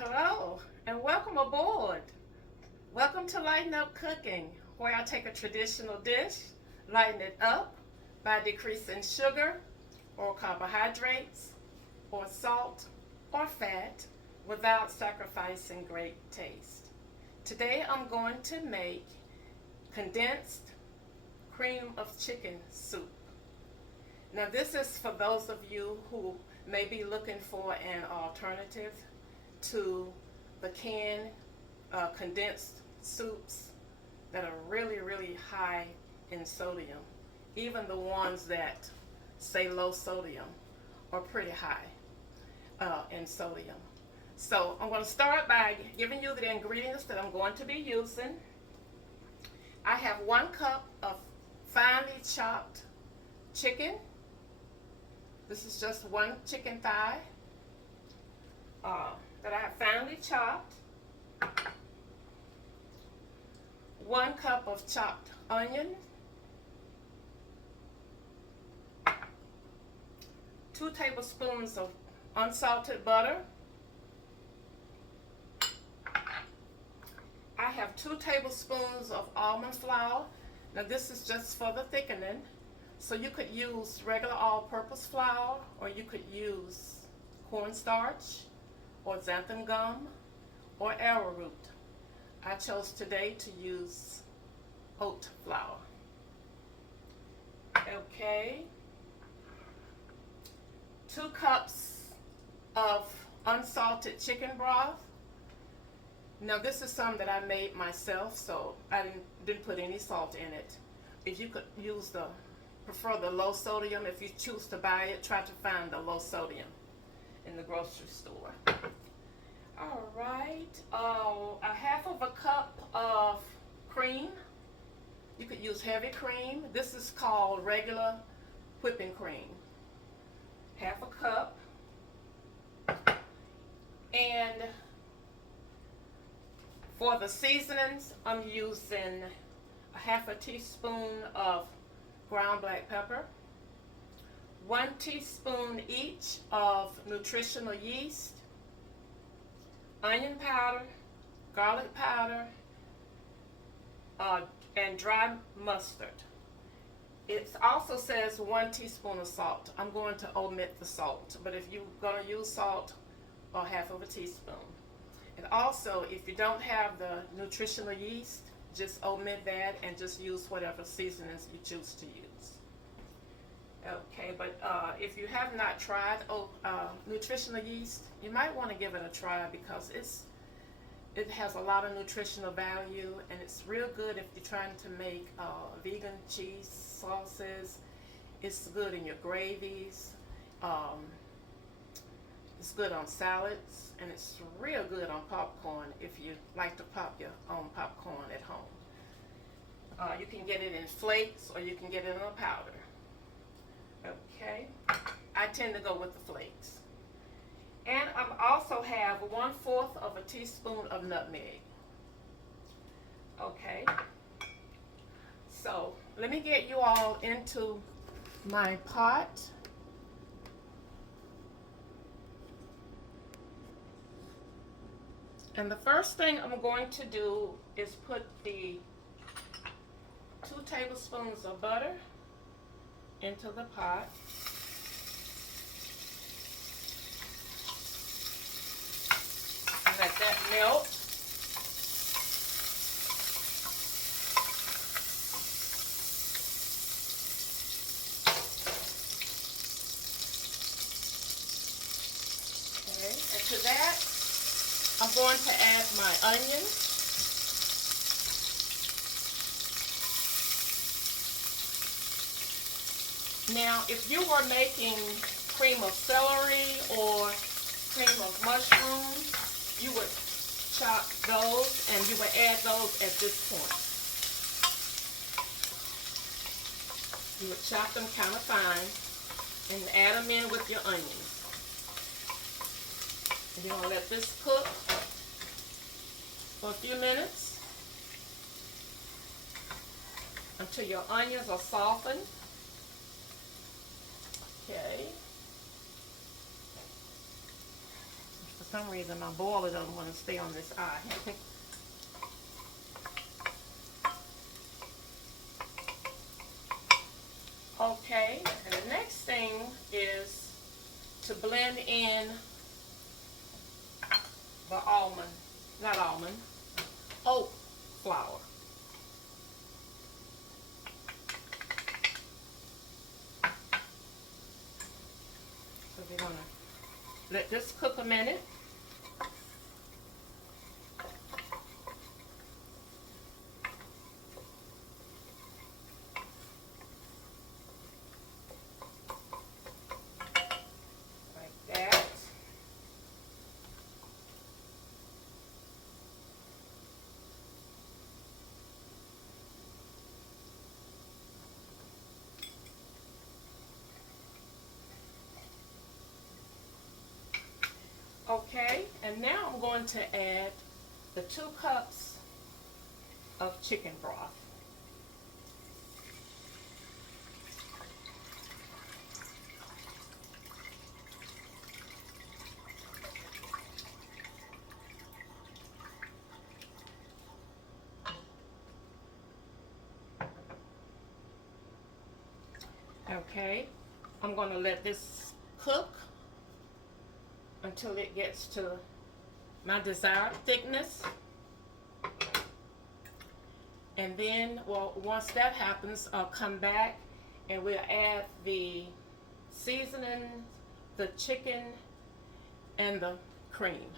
Hello and welcome aboard. Welcome to Lighten Up Cooking, where I take a traditional dish, lighten it up by decreasing sugar or carbohydrates or salt or fat without sacrificing great taste. Today I'm going to make condensed cream of chicken soup. Now this is for those of you who may be looking for an alternative to the canned condensed soups that are really high in sodium. Even the ones that say low sodium are pretty high in sodium. So I'm going to start by giving you the ingredients that I'm going to be using. I have 1 cup of finely chopped chicken. This is just 1 chicken thigh that I have finely chopped. 1 cup of chopped onion. 2 tablespoons of unsalted butter. I have 2 tablespoons of almond flour. Now this is just for the thickening. So you could use regular all-purpose flour, or you could use cornstarch, or xanthan gum, or arrowroot. I chose today to use oat flour. Okay. 2 cups of unsalted chicken broth. Now this is some that I made myself, so I didn't put any salt in it. If you could prefer the low sodium, if you choose to buy it, try to find the low sodium in the grocery store. All right, a half of a cup of cream. You could use heavy cream. This is called regular whipping cream. Half a cup. And for the seasonings, I'm using a half a teaspoon of ground black pepper, 1 teaspoon each of nutritional yeast, onion powder, garlic powder, and dry mustard. It also says 1 teaspoon of salt. I'm going to omit the salt, but if you're going to use salt, or half of a teaspoon. And also, if you don't have the nutritional yeast, just omit that and just use whatever seasonings you choose to use. Okay, but if you have not tried nutritional yeast, you might want to give it a try because it has a lot of nutritional value, and it's real good if you're trying to make vegan cheese sauces. It's good in your gravies. It's good on salads, and it's real good on popcorn if you like to pop your own popcorn at home. You can get it in flakes, or you can get it in a powder. Okay, I tend to go with the flakes. And I also have 1/4 of a teaspoon of nutmeg. Okay, so let me get you all into my pot. And the first thing I'm going to do is put the 2 tablespoons of butter into the pot. And let that melt. Okay, and to that, I'm going to add my onions. Now, if you were making cream of celery or cream of mushrooms, you would chop those and you would add those at this point. You would chop them kind of fine and add them in with your onions. And you're going to let this cook for a few minutes until your onions are softened. Okay. some reason my boiler doesn't want to stay on this eye. Okay, and the next thing is to blend in the oat flour. So we're gonna let this cook a minute. Like that. Okay, and now I'm going to add the 2 cups of chicken broth. Okay, I'm going to let this cook until it gets to my desired thickness. And then, well, once that happens, I'll come back and we'll add the seasoning, the chicken, and the cream.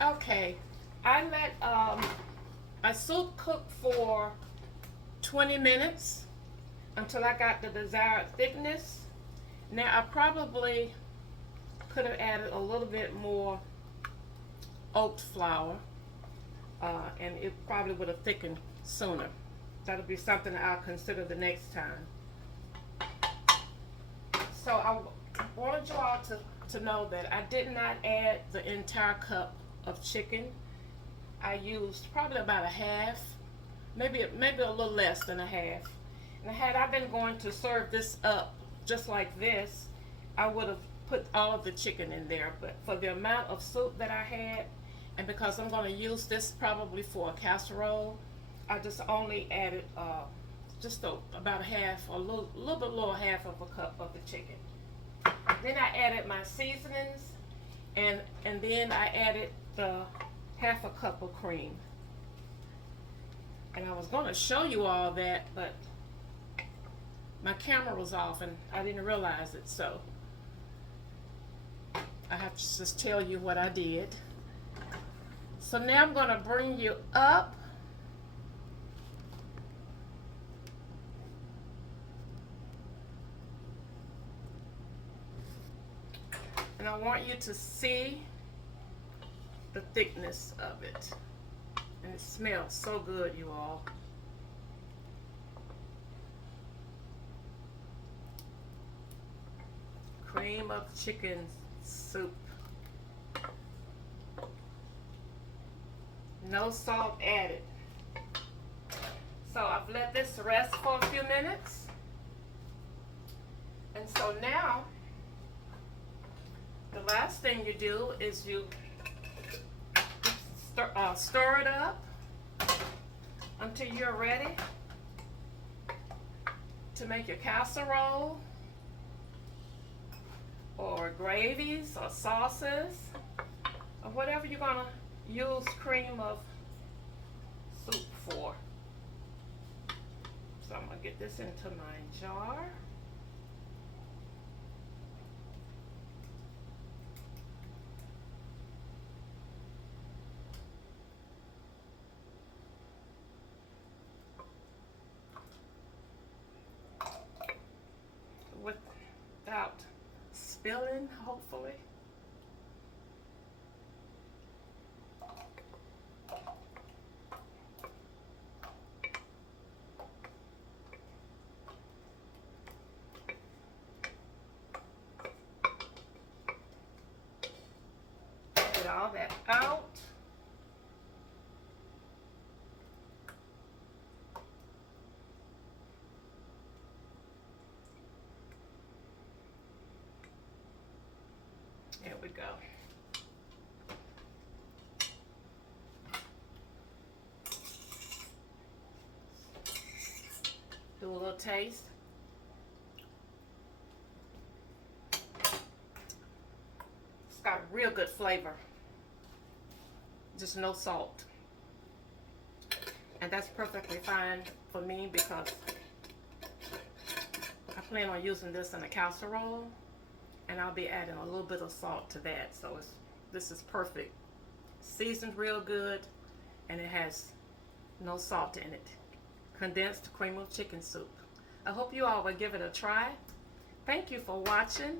Okay, I let my soup cook for 20 minutes until I got the desired thickness. Now I probably could have added a little bit more oat flour, and it probably would have thickened sooner. That'll be something I'll consider the next time. So I wanted you all to know that I did not add the entire cup of chicken. I used probably about a half, maybe a little less than a half. And had I been going to serve this up just like this, I would have put all of the chicken in there. But for the amount of soup that I had, and because I'm going to use this probably for a casserole, I just only added about a half, a little bit lower half of a cup of the chicken. Then I added my seasonings, and then I added the half a cup of cream. And I was going to show you all that, but my camera was off and I didn't realize it, so I have to just tell you what I did. So now I'm going to bring you up. And I want you to see the thickness of it. And it smells so good, you all. Cream of chicken soup. No salt added. So I've let this rest for a few minutes. And so now, the last thing you do is you stir it up until you're ready to make your casserole or gravies or sauces or whatever you're going to use cream of soup for. So I'm going to get this into my jar. Without spilling, hopefully. Get all that out. There we go. little taste. It's got real good flavor. Just no salt. And that's perfectly fine for me because I plan on using this in a casserole, and I'll be adding a little bit of salt to that. So this is perfect. Seasoned real good, and it has no salt in it. Condensed cream of chicken soup. I hope you all will give it a try. Thank you for watching.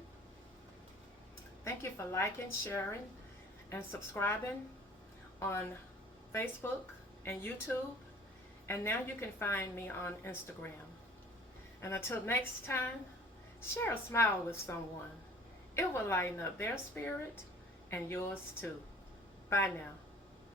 Thank you for liking, sharing, and subscribing on Facebook and YouTube. And now you can find me on Instagram. And until next time, share a smile with someone. It will lighten up their spirit and yours too. Bye now.